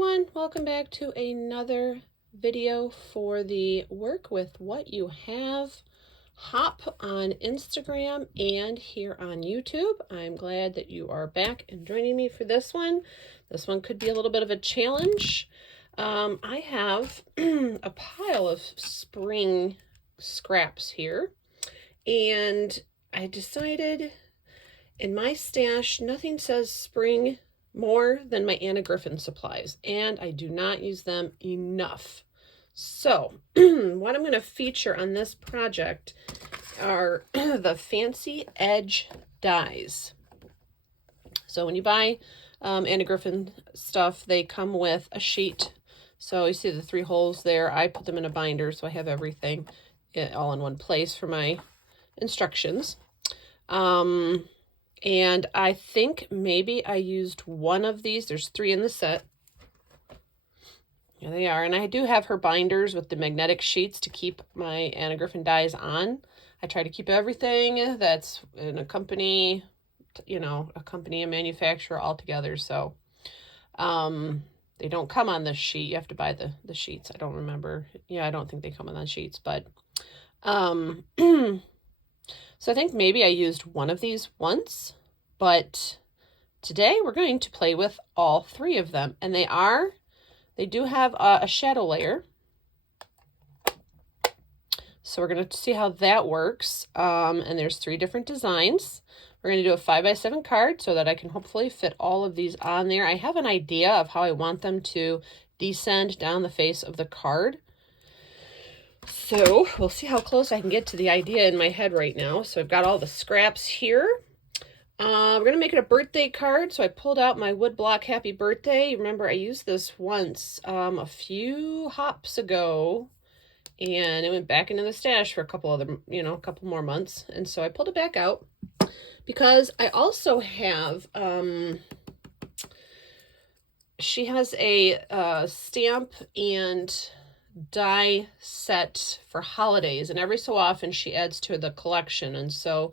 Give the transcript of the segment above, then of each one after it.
everyone, welcome back to another video for the Work With What You Have hop on Instagram and here on YouTube. I'm glad that you are back and joining me for this one. This one could be a little bit of a challenge. I have a pile of spring scraps here, and I decided in my stash nothing says spring more than my Anna Griffin supplies, and I do not use them enough. So what I'm going to feature on this project are the fancy edge dies. So when you buy Anna Griffin stuff, they come with a sheet. So you see the 3 holes there. I put them in a binder so I have everything all in one place for my instructions. And I think maybe I used one of these. There's 3 in the set. Here they are. And I do have her binders with the magnetic sheets to keep my Anna Griffin dies on. I try to keep everything that's in a company, a manufacturer all together. So they don't come on this sheet. You have to buy the sheets. I don't remember. Yeah, I don't think they come on the sheets. But so I think maybe I used one of these once, but today we're going to play with all 3 of them. And they do have a shadow layer. So we're going to see how that works. And there's 3 different designs. We're going to do a 5x7 card so that I can hopefully fit all of these on there. I have an idea of how I want them to descend down the face of the card. So we'll see how close I can get to the idea in my head right now. So I've got all the scraps here. We're going to make it a birthday card. So I pulled out my wood block Happy Birthday. Remember, I used this once a few hops ago, and it went back into the stash for a couple more months. And so I pulled it back out because I also have, she has a stamp and die set for holidays, and every so often she adds to the collection. And so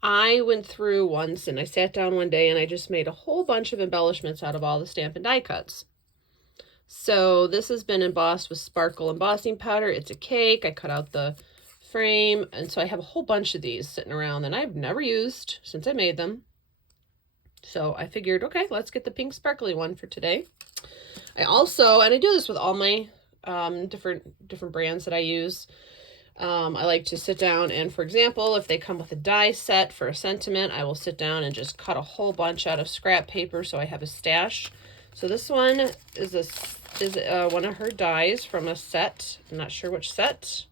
I went through once and I sat down one day and I just made a whole bunch of embellishments out of all the stamp and die cuts. So this has been embossed with sparkle embossing powder. It's a cake. I cut out the frame, and so I have a whole bunch of these sitting around that I've never used since I made them. So I figured, okay, let's get the pink sparkly one for today. I also, and I do this with all my different brands that I use. I like to sit down and, for example, if they come with a die set for a sentiment, I will sit down and just cut a whole bunch out of scrap paper so I have a stash. So this one is one of her dies from a set. I'm not sure which set.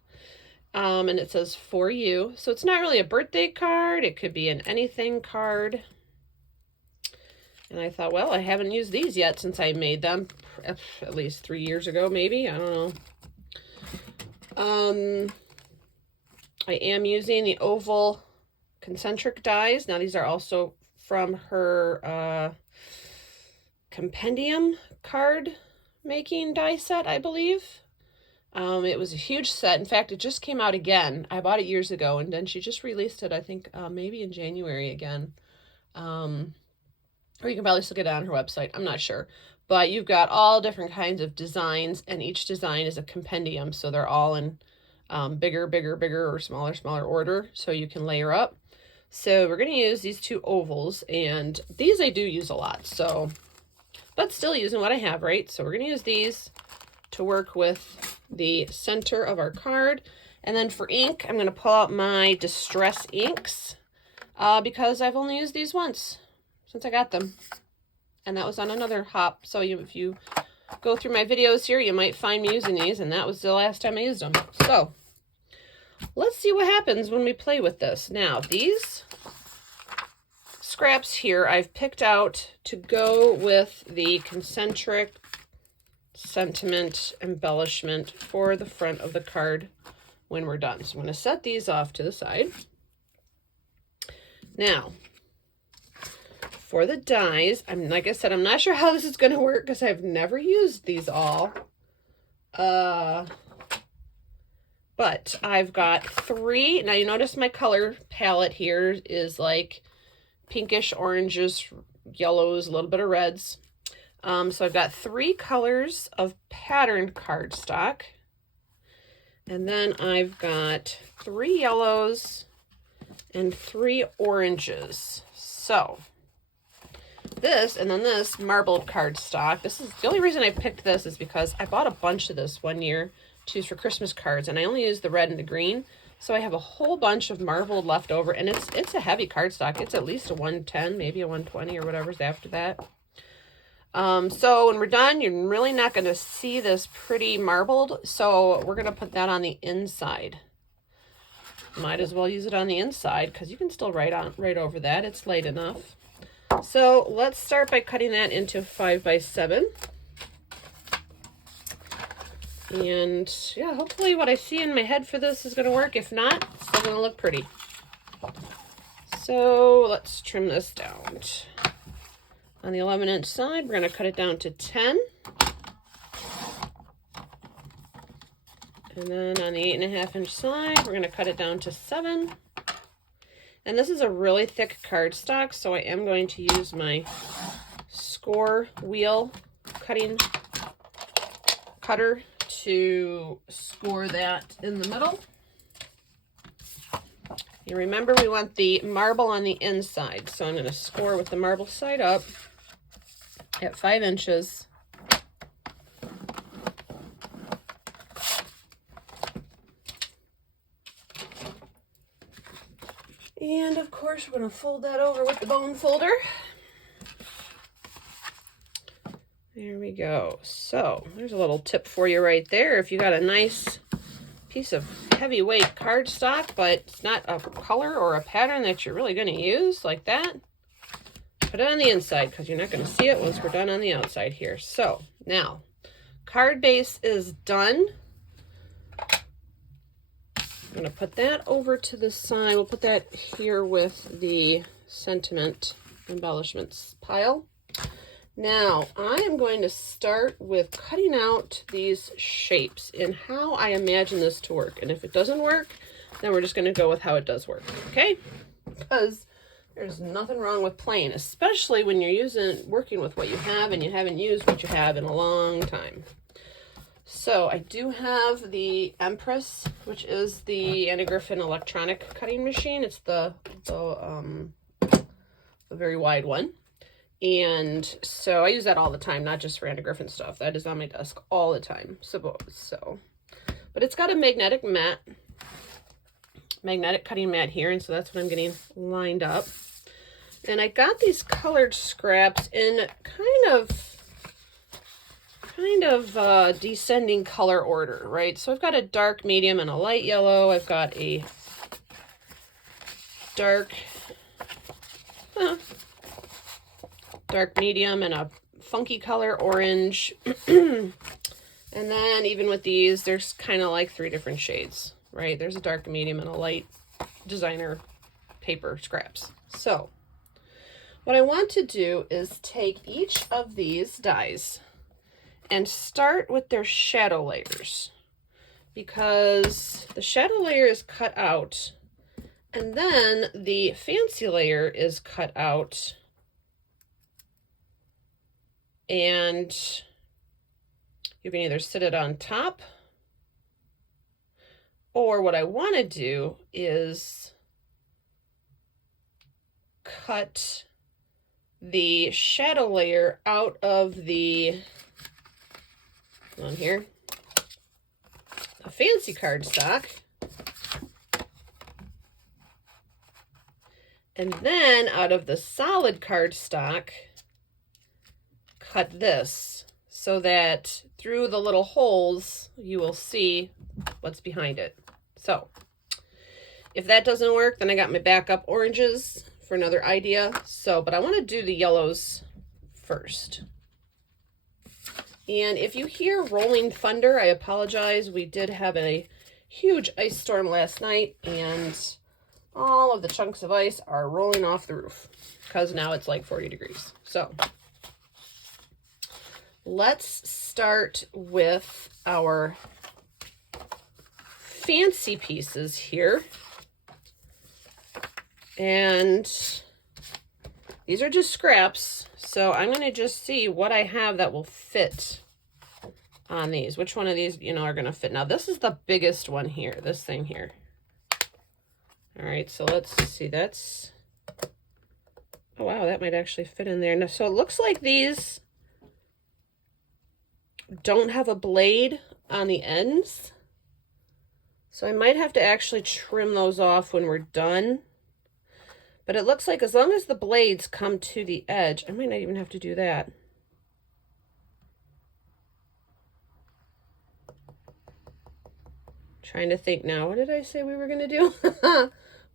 And it says for you. So it's not really a birthday card. It could be an anything card. And I thought, well, I haven't used these yet since I made them at least 3 years ago, maybe. I don't know. I am using the oval concentric dies. Now, these are also from her compendium card making die set, I believe. It was a huge set. In fact, it just came out again. I bought it years ago, and then she just released it, I think, maybe in January again. Or you can probably still get it on her website. I'm not sure. But you've got all different kinds of designs, and each design is a compendium. So they're all in bigger, or smaller order. So you can layer up. So we're going to use these 2 ovals. And these I do use a lot. So, but still using what I have, right? So we're going to use these to work with the center of our card. And then for ink, I'm going to pull out my Distress inks because I've only used these once since I got them, and that was on another hop. So if you go through my videos here, you might find me using these, and that was the last time I used them. So let's see what happens when we play with this. Now, these scraps here I've picked out to go with the concentric sentiment embellishment for the front of the card when we're done. So I'm going to set these off to the side. Now, for the dies, like I said, I'm not sure how this is going to work because I've never used these all. But I've got 3. Now you notice my color palette here is like pinkish, oranges, yellows, a little bit of reds. So I've got 3 colors of patterned cardstock. And then I've got 3 yellows and 3 oranges. So this, and then this marbled cardstock. This is the only reason I picked this is because I bought a bunch of this one year to use for Christmas cards, and I only used the red and the green. So I have a whole bunch of marbled left over, and it's a heavy cardstock. It's at least a 110, maybe a 120 or whatever's after that. So when we're done, you're really not going to see this pretty marbled. So we're going to put that on the inside. Might as well use it on the inside because you can still write over that. It's light enough. So let's start by cutting that into 5x7. And yeah, hopefully what I see in my head for this is going to work. If not, it's still going to look pretty. So let's trim this down. On the 11-inch side, we're going to cut it down to 10. And then on the 8.5-inch side, we're going to cut it down to 7. And this is a really thick cardstock, so I am going to use my score wheel cutter to score that in the middle. You remember we want the marble on the inside, so I'm going to score with the marble side up at 5 inches. And of course, we're going to fold that over with the bone folder. There we go. So there's a little tip for you right there. If you got a nice piece of heavyweight cardstock, but it's not a color or a pattern that you're really going to use like that, put it on the inside because you're not going to see it once we're done on the outside here. So now, card base is done. I'm going to put that over to the side. We'll put that here with the sentiment embellishments pile. Now, I am going to start with cutting out these shapes and how I imagine this to work. And if it doesn't work, then we're just going to go with how it does work, okay? Because there's nothing wrong with playing, especially when you're working with what you have and you haven't used what you have in a long time. So I do have the Empress, which is the Anna Griffin electronic cutting machine. It's the very wide one. And so I use that all the time, not just for Anna Griffin stuff. That is on my desk all the time. But it's got a magnetic cutting mat here, and so that's what I'm getting lined up. And I got these colored scraps in kind of descending color order, right? So I've got a dark, medium, and a light yellow. I've got a dark medium and a funky color orange. And then even with these, there's kind of like 3 different shades, right? There's a dark, medium, and a light designer paper scraps. So what I want to do is take each of these dies and start with their shadow layers, because the shadow layer is cut out and then the fancy layer is cut out. And you can either sit it on top, or what I want to do is cut the shadow layer out of the, on here, a fancy cardstock. And then out of the solid cardstock, cut this so that through the little holes you will see what's behind it. So if that doesn't work, then I got my backup oranges for another idea. But I want to do the yellows first. And if you hear rolling thunder, I apologize. We did have a huge ice storm last night, and all of the chunks of ice are rolling off the roof because now it's like 40 degrees. So let's start with our fancy pieces here. And These are just scraps, so I'm going to just see what I have that will fit on these. Which one of these, you know, are going to fit. Now, this is the biggest one here, this thing here. All right, so let's see. That's, oh, wow, that might actually fit in there. Now, so it looks like these don't have a blade on the ends. So I might have to actually trim those off when we're done. But it looks like as long as the blades come to the edge, I might not even have to do that. Trying to think now, what did I say we were going to do?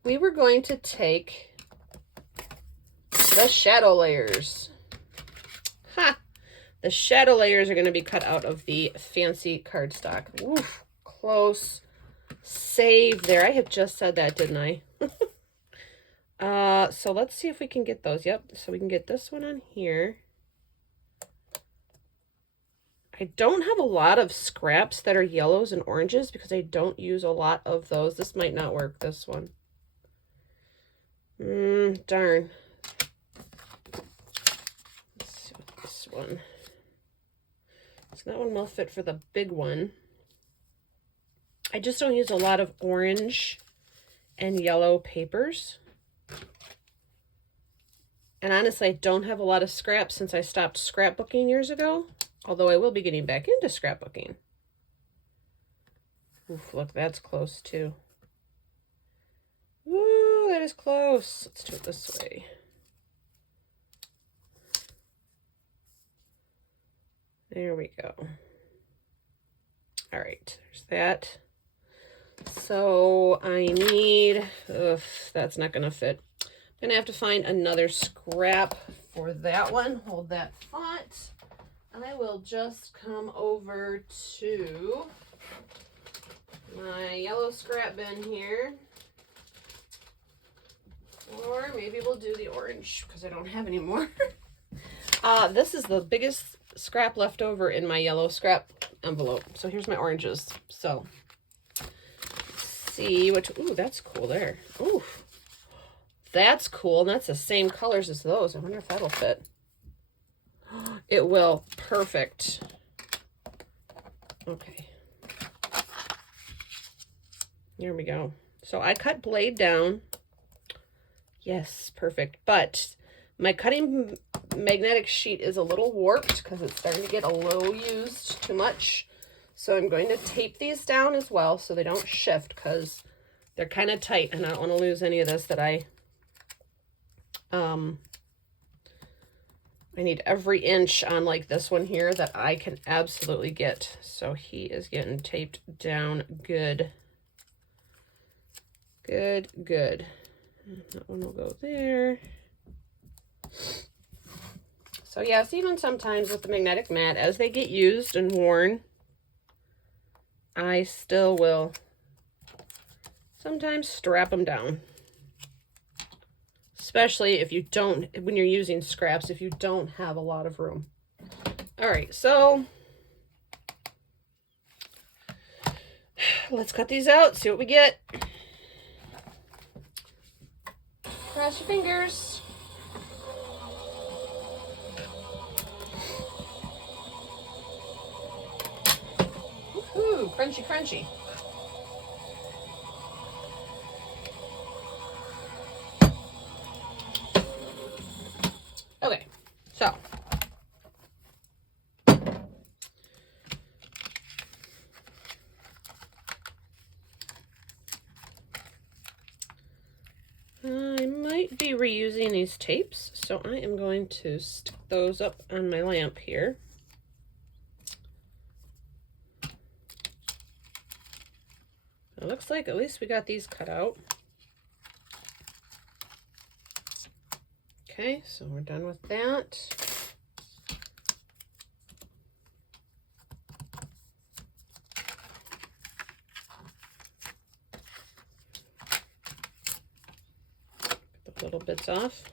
We were going to take the shadow layers. Ha! The shadow layers are going to be cut out of the fancy cardstock. Oof, close save there. I had just said that, didn't I? So let's see if we can get those. Yep, so we can get this one on here. I don't have a lot of scraps that are yellows and oranges because I don't use a lot of those. This might not work, this one. Darn. Let's see what this one. So that one will fit for the big one. I just don't use a lot of orange and yellow papers. And honestly, I don't have a lot of scraps since I stopped scrapbooking years ago. Although I will be getting back into scrapbooking. Oof, look, that's close too. Ooh, that is close. Let's do it this way. There we go. All right, there's that. So I need, ugh, that's not gonna fit. I'm gonna have to find another scrap for that one. Hold that thought. I will just come over to my yellow scrap bin here. Or maybe we'll do the orange because I don't have any more. This is the biggest scrap left over in my yellow scrap envelope. So here's my oranges. So let's see which, ooh, that's cool there. Ooh, that's cool. And that's the same colors as those. I wonder if that'll fit. It will. Perfect. Okay. There we go. So I cut blade down. Yes, perfect. But my cutting magnetic sheet is a little warped because it's starting to get a little used too much. So I'm going to tape these down as well so they don't shift because they're kind of tight and I don't want to lose any of this that I need every inch on like this one here that I can absolutely get. So he is getting taped down good. Good, good. That one will go there. So yes, even sometimes with the magnetic mat, as they get used and worn, I still will sometimes strap them down. Especially if you don't, when you're using scraps, if you don't have a lot of room. All right, so let's cut these out, see what we get. Cross your fingers. Woohoo, crunchy, crunchy. Okay, so I might be reusing these tapes, so I am going to stick those up on my lamp here. It looks like at least we got these cut out. Okay, so we're done with that. Get the little bits off.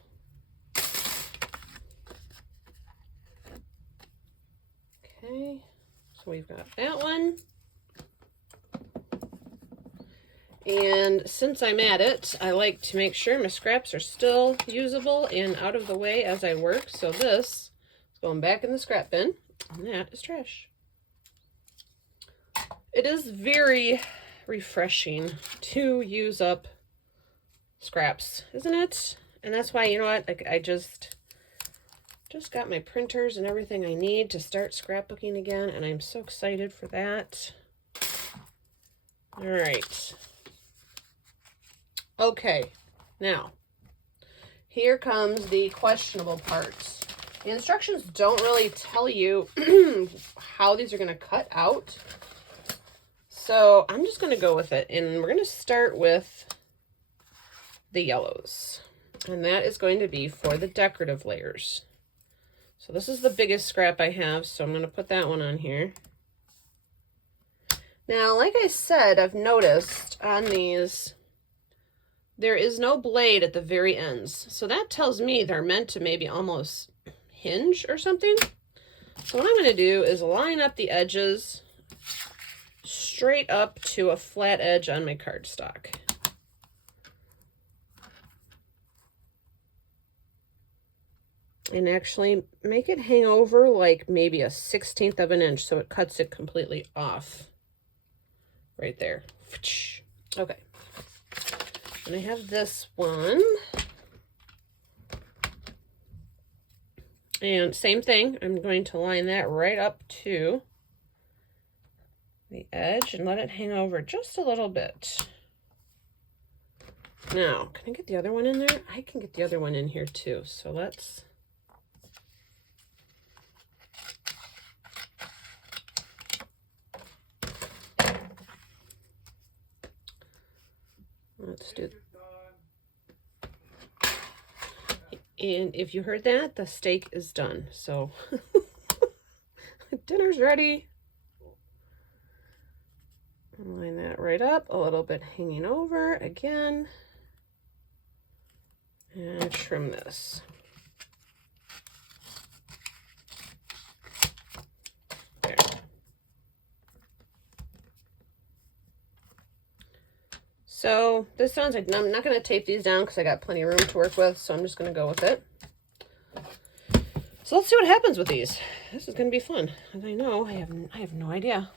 Okay, so we've got that one. And since I'm at it, I like to make sure my scraps are still usable and out of the way as I work. So this is going back in the scrap bin, and that is trash. It is very refreshing to use up scraps, isn't it? And that's why, you know what, like I just got my printers and everything I need to start scrapbooking again, and I'm so excited for that. All right. Okay, now, here comes the questionable part. The instructions don't really tell you how these are going to cut out. So I'm just going to go with it, and we're going to start with the yellows. And that is going to be for the decorative layers. So this is the biggest scrap I have, so I'm going to put that one on here. Now, like I said, I've noticed on these, there is no blade at the very ends. So that tells me they're meant to maybe almost hinge or something. So what I'm going to do is line up the edges straight up to a flat edge on my cardstock. And actually make it hang over like maybe a 1/16 of an inch so it cuts it completely off. Right there. Okay. And I have this one. And same thing, I'm going to line that right up to the edge and let it hang over just a little bit. Now, can I get the other one in there? I can get the other one in here too. So let's do. And if you heard that, the steak is done. So dinner's ready. Line that right up, a little bit hanging over again. And trim this. There. So this sounds like, I'm not going to tape these down because I got plenty of room to work with, so I'm just going to go with it. So let's see what happens with these. This is going to be fun. As I know, I have no idea.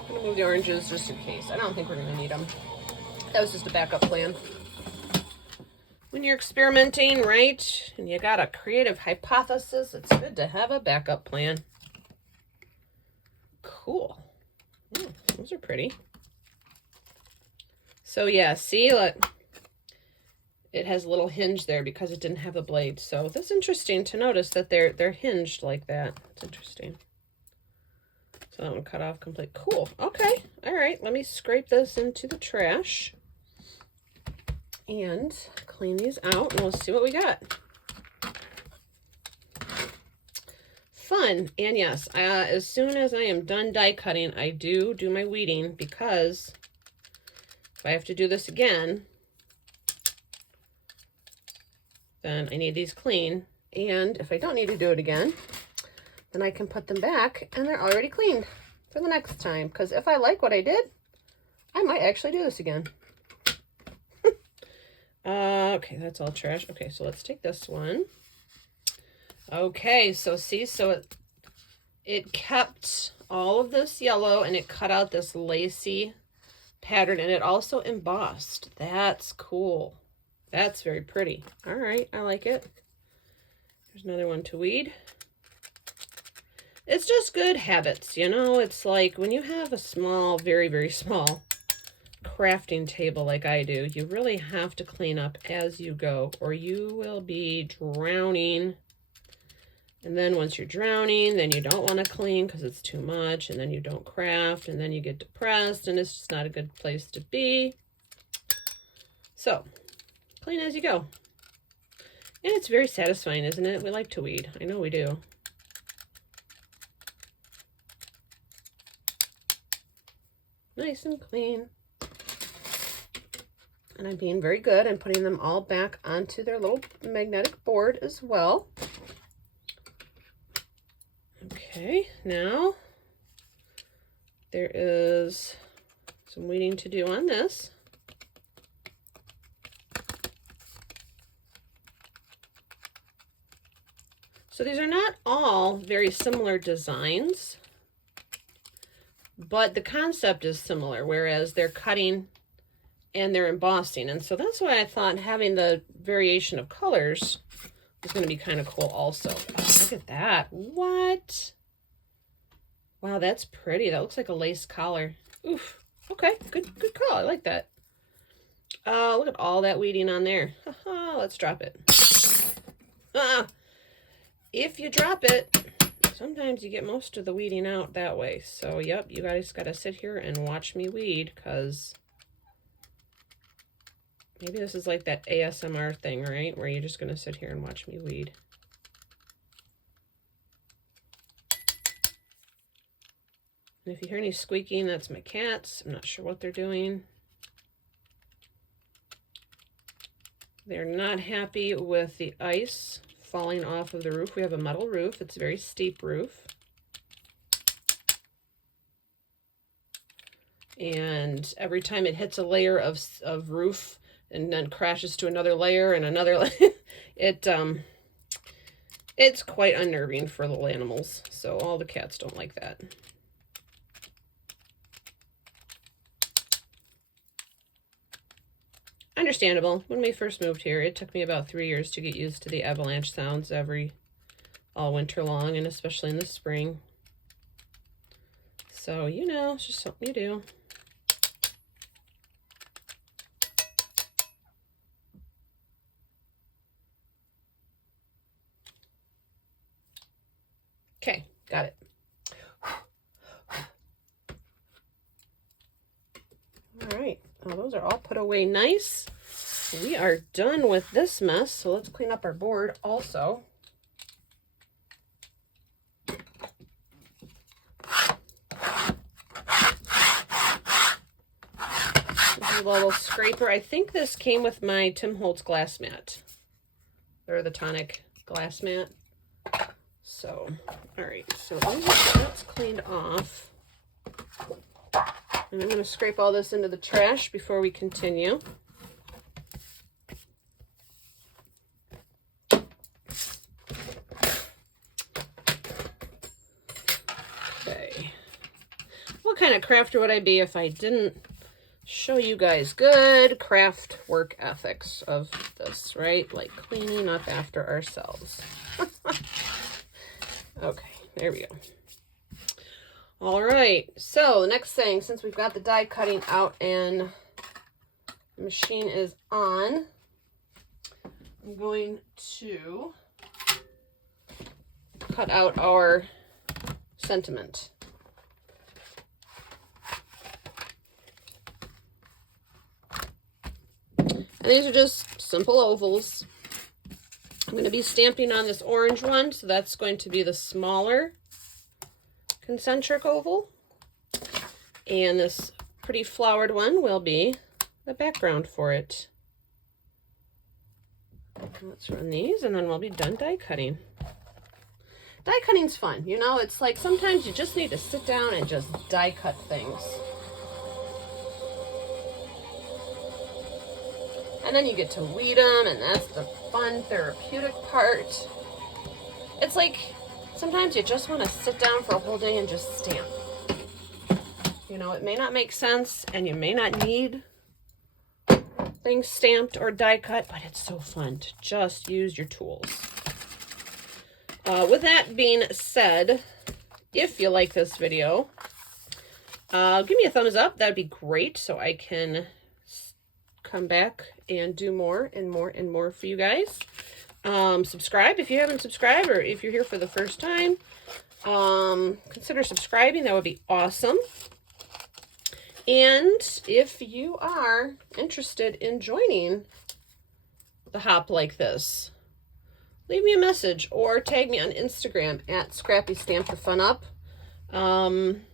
I'm going to move the oranges just in case. I don't think we're going to need them. That was just a backup plan. When you're experimenting, right, and you got a creative hypothesis, it's good to have a backup plan. Cool. Oh, those are pretty. So yeah, see, look, it has a little hinge there because it didn't have a blade. So that's interesting to notice that they're hinged like that. It's interesting. So that one cut off complete. Cool. Okay. All right. Let me scrape this into the trash and clean these out, and we'll see what we got. Fun. And yes, as soon as I am done die cutting, I do my weeding, because if I have to do this again, then I need these clean. And if I don't need to do it again, then I can put them back and they're already cleaned for the next time. Because if I like what I did, I might actually do this again. Okay, that's all trash. Okay, so let's take this one. Okay, so see, so it kept all of this yellow and it cut out this lacy pattern, and it also embossed. That's cool. That's very pretty. All right, I like it. There's another one to weed. It's just good habits, you know? It's like when you have a small, very, very small crafting table like I do, you really have to clean up as you go, or you will be drowning. And then once you're drowning, then you don't want to clean because it's too much, and then you don't craft, and then you get depressed, and it's just not a good place to be. So, clean as you go. And it's very satisfying, isn't it? We like to weed. I know we do. Nice and clean. And I'm being very good. I'm putting them all back onto their little magnetic board as well. Okay, now there is some weeding to do on this. So these are not all very similar designs, but the concept is similar, whereas they're cutting and they're embossing. And so that's why I thought having the variation of colors is going to be kind of cool also. Oh, look at that. What? Wow, that's pretty. That looks like a lace collar. Oof. Okay, good call. I like that. Look at all that weeding on there. Let's drop it. If you drop it, sometimes you get most of the weeding out that way. So, yep, you guys got to sit here and watch me weed, because maybe this is like that ASMR thing, right? Where you're just going to sit here and watch me weed. And if you hear any squeaking, that's my cats. I'm not sure what they're doing. They're not happy with the ice falling off of the roof. We have a metal roof. It's a very steep roof. And every time it hits a layer of roof and then crashes to another layer and another layer, it's quite unnerving for little animals. So all the cats don't like that. Understandable. When we first moved here, it took me about 3 years to get used to the avalanche sounds all winter long, and especially in the spring. So, you know, it's just something you do. Okay, got it. All right, well, those are all put away nice. We are done with this mess, so let's clean up our board also. This is a little scraper. I think this came with my Tim Holtz glass mat, or the tonic glass mat. So, all right, so that's cleaned off. And I'm going to scrape all this into the trash before we continue. Okay. What kind of crafter would I be if I didn't show you guys good craft work ethics of this, right? Like cleaning up after ourselves. Okay, there we go. All right, so the next thing, since we've got the die cutting out and the machine is on, I'm going to cut out our sentiment. And these are just simple ovals. I'm going to be stamping on this orange one, so that's going to be the smaller concentric oval, and this pretty flowered one will be the background for it. Let's run these, and then we'll be done die cutting. Die cutting's fun, you know. It's like sometimes you just need to sit down and just die cut things, and then you get to weed them, and that's the fun therapeutic part. It's like sometimes you just want to sit down for a whole day and just stamp. You know, it may not make sense and you may not need things stamped or die cut, but it's so fun to just use your tools. With that being said, if you like this video, give me a thumbs up. That'd be great, so I can come back and do more and more and more for you guys. Subscribe if you haven't subscribed, or if you're here for the first time, consider subscribing. That would be awesome. And if you are interested in joining the hop like this, leave me a message or tag me on Instagram at Scrappy Stamp the Fun Up, and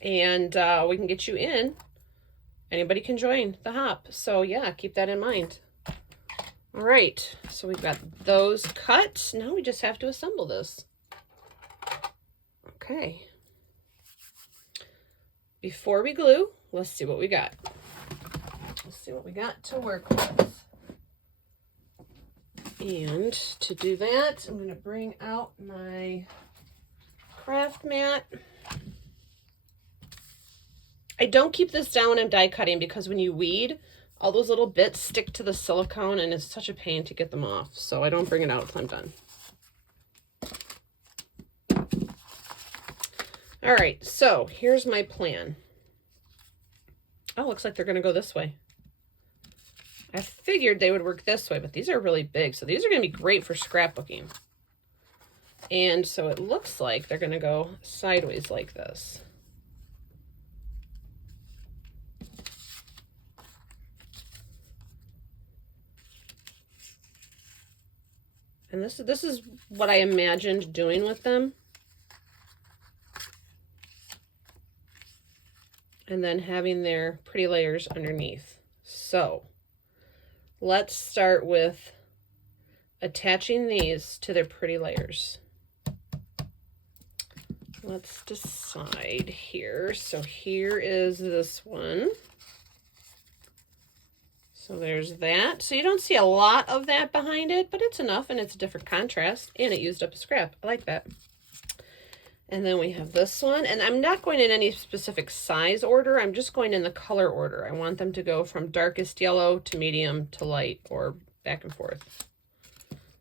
we can get you in anybody can join the hop. So yeah, keep that in mind. All right, so we've got those cut. Now we just have to assemble this. Okay. Before we glue, let's see what we got. Let's see what we got to work with. And to do that, I'm going to bring out my craft mat. I don't keep this down when I'm die cutting because when you weed, all those little bits stick to the silicone and it's such a pain to get them off. So I don't bring it out until I'm done. All right, so here's my plan. Oh, looks like they're going to go this way. I figured they would work this way, but these are really big. So these are going to be great for scrapbooking. And so it looks like they're going to go sideways like this. And this is what I imagined doing with them. And then having their pretty layers underneath. So let's start with attaching these to their pretty layers. Let's decide here. So here is this one. So there's that. So you don't see a lot of that behind it, but it's enough and it's a different contrast and it used up a scrap. I like that. And then we have this one, and I'm not going in any specific size order. I'm just going in the color order. I want them to go from darkest yellow to medium to light or back and forth.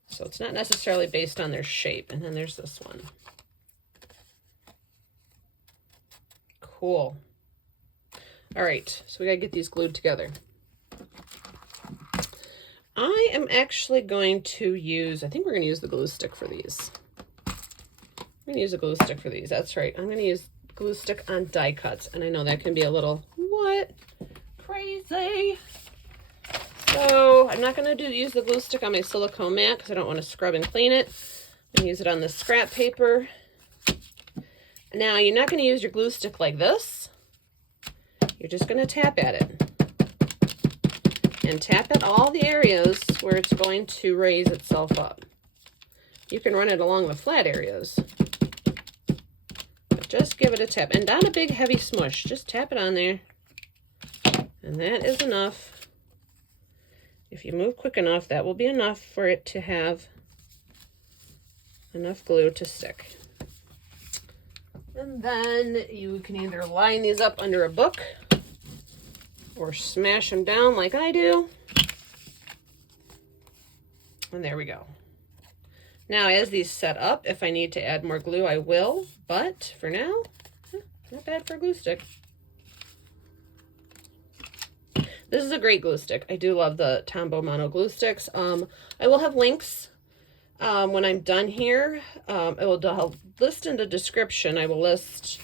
So it's not necessarily based on their shape. And then there's this one. Cool. All right, so we gotta get these glued together. I am actually going to use, I think we're gonna use the glue stick for these. I'm gonna use a glue stick for these. That's right. I'm gonna use glue stick on die cuts. And I know that can be a little, what? Crazy. So I'm not gonna use the glue stick on my silicone mat because I don't want to scrub and clean it. I'm gonna use it on the scrap paper. Now you're not gonna use your glue stick like this. You're just gonna tap at it. And tap at all the areas where it's going to raise itself up. You can run it along the flat areas. But just give it a tap. And not a big heavy smush. Just tap it on there. And that is enough. If you move quick enough, that will be enough for it to have enough glue to stick. And then you can either line these up under a book or smash them down like I do. And there we go. Now, as these set up, if I need to add more glue, I will. But for now, not bad for a glue stick. This is a great glue stick. I do love the Tombow Mono glue sticks. I will have links when I'm done here. I'll list in the description. I will list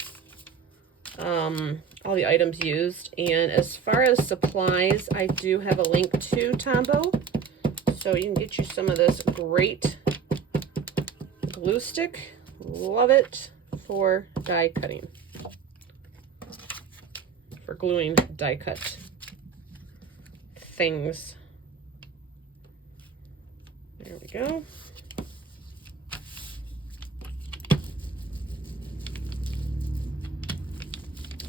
all the items used. And as far as supplies, I do have a link to Tombow. So you can get you some of this great glue stick. Love it for die cutting. For gluing die cut things. There we go.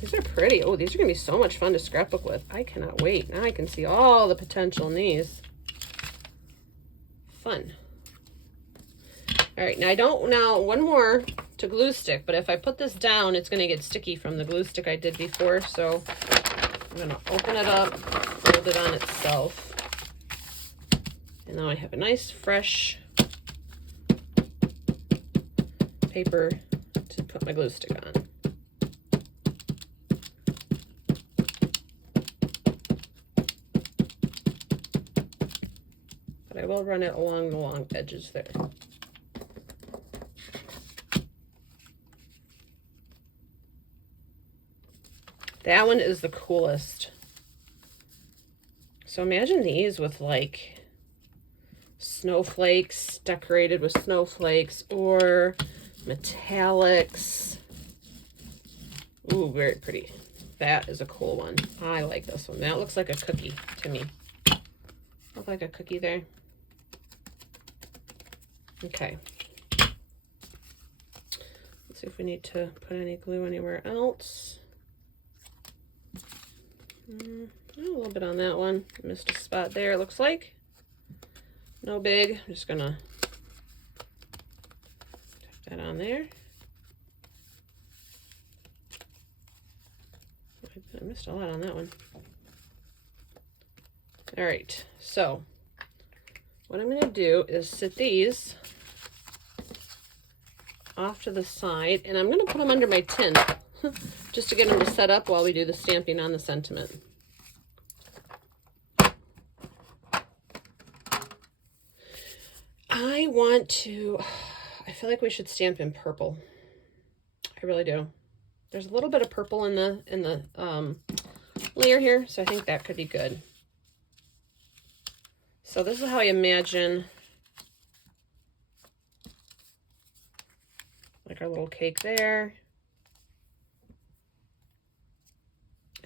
These are pretty. Oh, these are gonna be so much fun to scrapbook with. I cannot wait. Now I can see all the potential in these. Fun. All right, now one more to glue stick, but if I put this down, it's gonna get sticky from the glue stick I did before, so I'm gonna open it up, fold it on itself, and now I have a nice fresh paper to put my glue stick on. But I will run it along the long edges there. That one is the coolest. So imagine these with like snowflakes, decorated with snowflakes, or metallics. Ooh, very pretty. That is a cool one. I like this one. That looks like a cookie to me. Look like a cookie there. Okay. Let's see if we need to put any glue anywhere else. A little bit on that one. Missed a spot there, it looks like. No big. I'm just gonna tap that on there. I missed a lot on that one. All right, so what I'm gonna do is sit these off to the side, and I'm gonna put them under my tin just to get them to set up while we do the stamping on the sentiment. I feel like we should stamp in purple. I really do. There's a little bit of purple in the layer here, so I think that could be good. So this is how I imagine like our little cake there.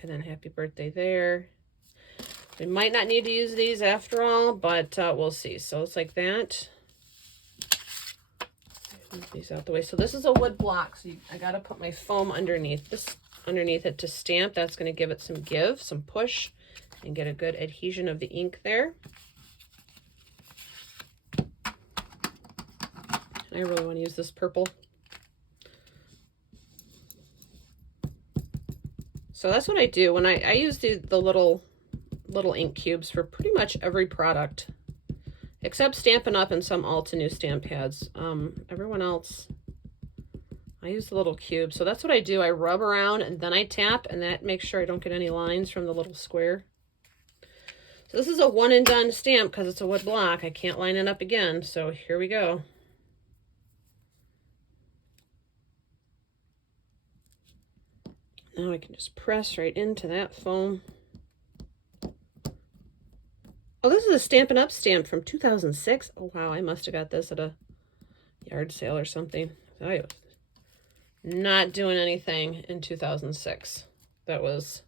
And then happy birthday there. We might not need to use these after all, but we'll see. So it's like that. Move these out the way. So this is a wood block, so I got to put my foam underneath it to stamp. That's going to give it some push, and get a good adhesion of the ink there. I really want to use this purple. So that's what I do when I use the little ink cubes for pretty much every product, except Stampin' Up! And some Altenew stamp pads. Everyone else, I use the little cube. So that's what I do. I rub around and then I tap, and that makes sure I don't get any lines from the little square. So this is a one and done stamp because it's a wood block. I can't line it up again. So here we go. Now I can just press right into that foam. Oh, this is a Stampin' Up! Stamp from 2006. Oh, wow, I must have got this at a yard sale or something. I was not doing anything in 2006. That was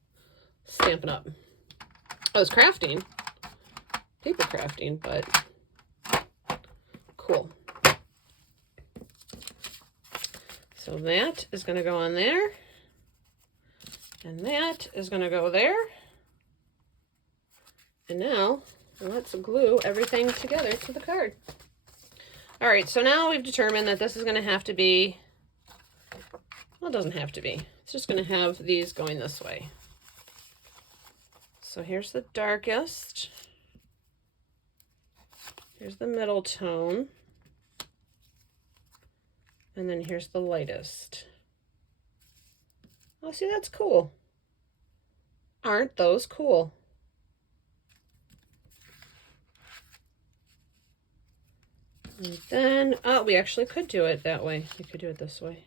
Stampin' Up! I was crafting, paper crafting, but cool. So that is going to go on there. And that is going to go there. And now let's glue everything together to the card. All right, so now we've determined that this is going to have to be, well, it doesn't have to be. It's just going to have these going this way. So here's the darkest. Here's the middle tone. And then here's the lightest. Oh, see, that's cool. Aren't those cool? And then, oh, we actually could do it that way. We could do it this way.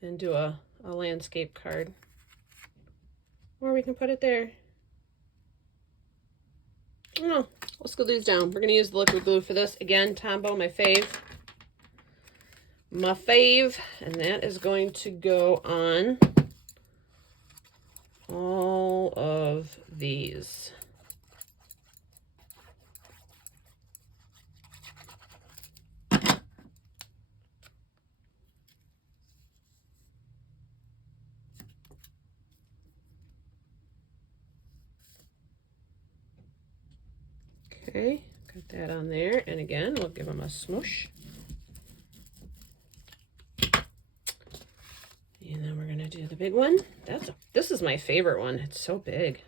And do a landscape card. Or we can put it there. Oh, let's glue these down. We're going to use the liquid glue for this. Again, Tombow, my fave. My fave. And that is going to go on all of these. Okay, got that on there. And again, we'll give them a smoosh. And then we're going to do the big one. This is my favorite one. It's so big.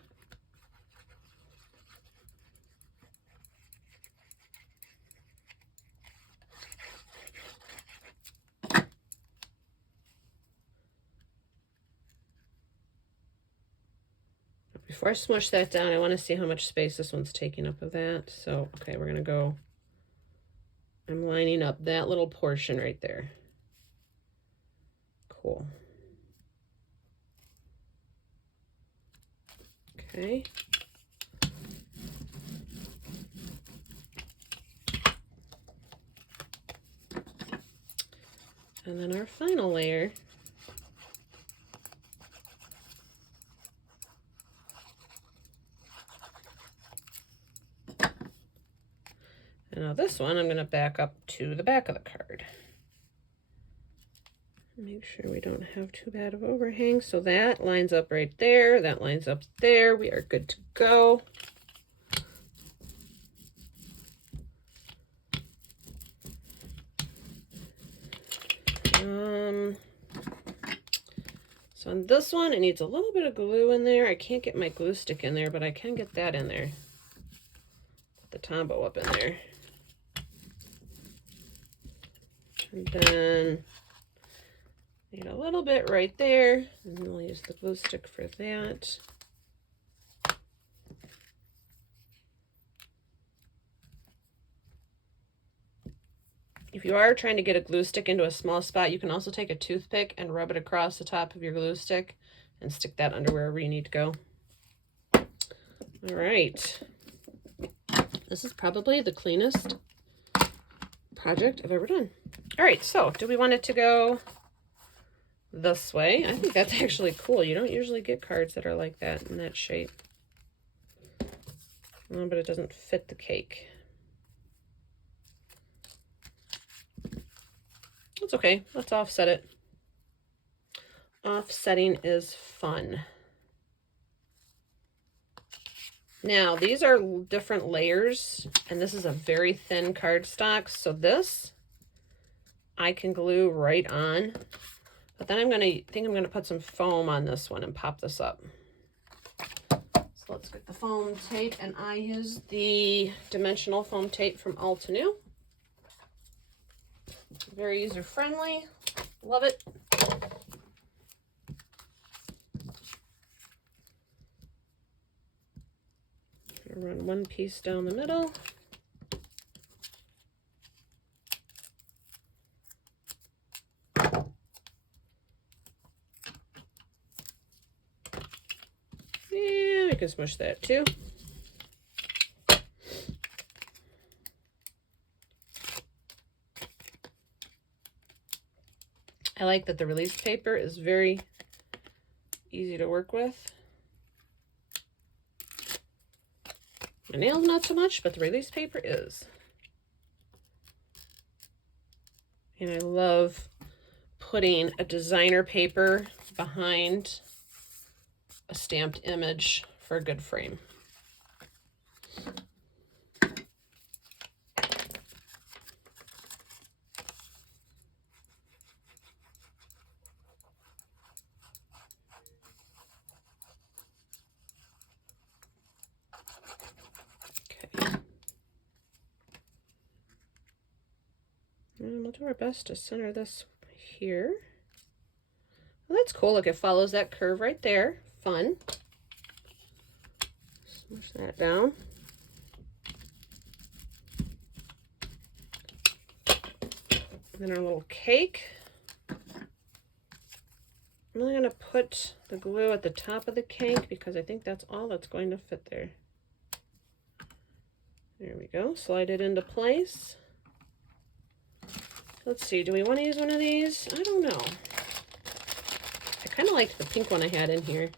Before I smush that down, I want to see how much space this one's taking up of that. So, okay, we're going to go, I'm lining up that little portion right there. Cool. Okay. And then our final layer And now this one, I'm going to back up to the back of the card. Make sure we don't have too bad of overhang. So that lines up right there. That lines up there. We are good to go. So on this one, it needs a little bit of glue in there. I can't get my glue stick in there, but I can get that in there. Put the Tombow up in there. And then need a little bit right there, and we'll use the glue stick for that. If you are trying to get a glue stick into a small spot, you can also take a toothpick and rub it across the top of your glue stick and stick that under wherever you need to go. All right. This is probably the cleanest project I've ever done. All right, so do we want it to go this way? I think that's actually cool. You don't usually get cards that are like that in that shape. But it doesn't fit the cake. That's okay. Let's offset it. Offsetting is fun. Now, these are different layers, and this is a very thin cardstock, so this I can glue right on. But then I'm going to put some foam on this one and pop this up. So let's get the foam tape, and I use the dimensional foam tape from Altenew. Very user-friendly. Love it. Run one piece down the middle. Yeah, we can smush that too. I like that the release paper is very easy to work with. My nails not so much, but the release paper is. And I love putting a designer paper behind a stamped image for a good frame. And we'll do our best to center this here. Well, that's cool. Look, it follows that curve right there. Fun. Smush that down. And then our little cake. I'm only going to put the glue at the top of the cake because I think that's all that's going to fit there. There we go. Slide it into place. Let's see, do we want to use one of these? I don't know. I kind of liked the pink one I had in here.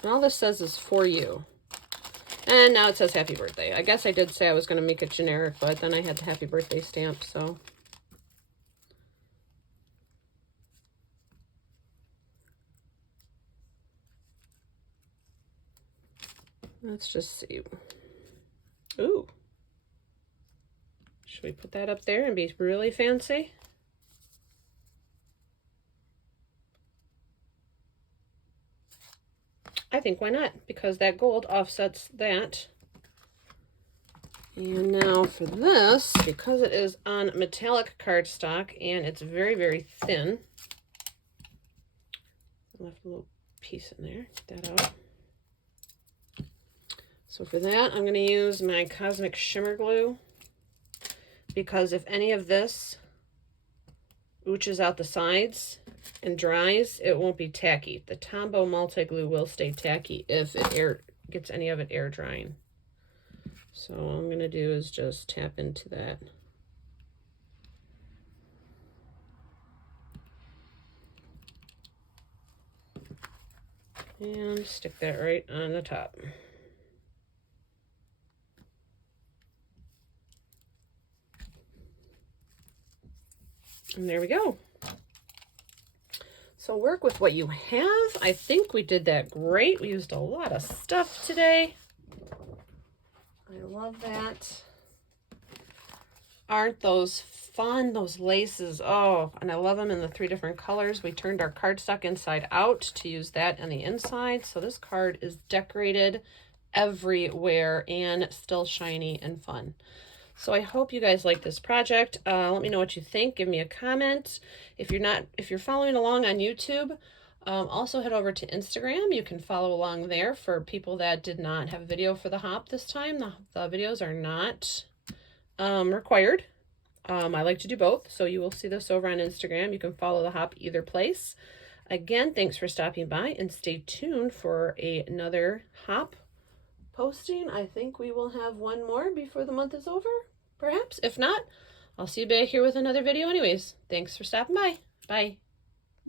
And all this says is for you. And now it says happy birthday. I guess I did say I was going to make it generic, but then I had the happy birthday stamp, so. Let's just see. Ooh. Should we put that up there and be really fancy? I think why not? Because that gold offsets that. And now for this, because it is on metallic cardstock and it's very, very thin. I left a little piece in there. Get that out. So for that, I'm going to use my Cosmic Shimmer Glue. Because if any of this ooches out the sides and dries, it won't be tacky. The Tombow multi-glue will stay tacky if it gets any of it air drying. So all I'm going to do is just tap into that. And stick that right on the top. And there we go. So work with what you have. I think we did that great. We used a lot of stuff today. I love that. Aren't those fun, those laces? Oh, and I love them in the 3 different colors. We turned our cardstock inside out to use that on the inside. So this card is decorated everywhere and still shiny and fun. So I hope you guys like this project. Let me know what you think. Give me a comment. If you're following along on YouTube, also head over to Instagram. You can follow along there for people that did not have a video for the hop this time. The videos are not required. I like to do both, so you will see this over on Instagram. You can follow the hop either place. Again, thanks for stopping by, and stay tuned for another hop posting. I think we will have one more before the month is over, perhaps. If not, I'll see you back here with another video anyways. Thanks for stopping by. Bye.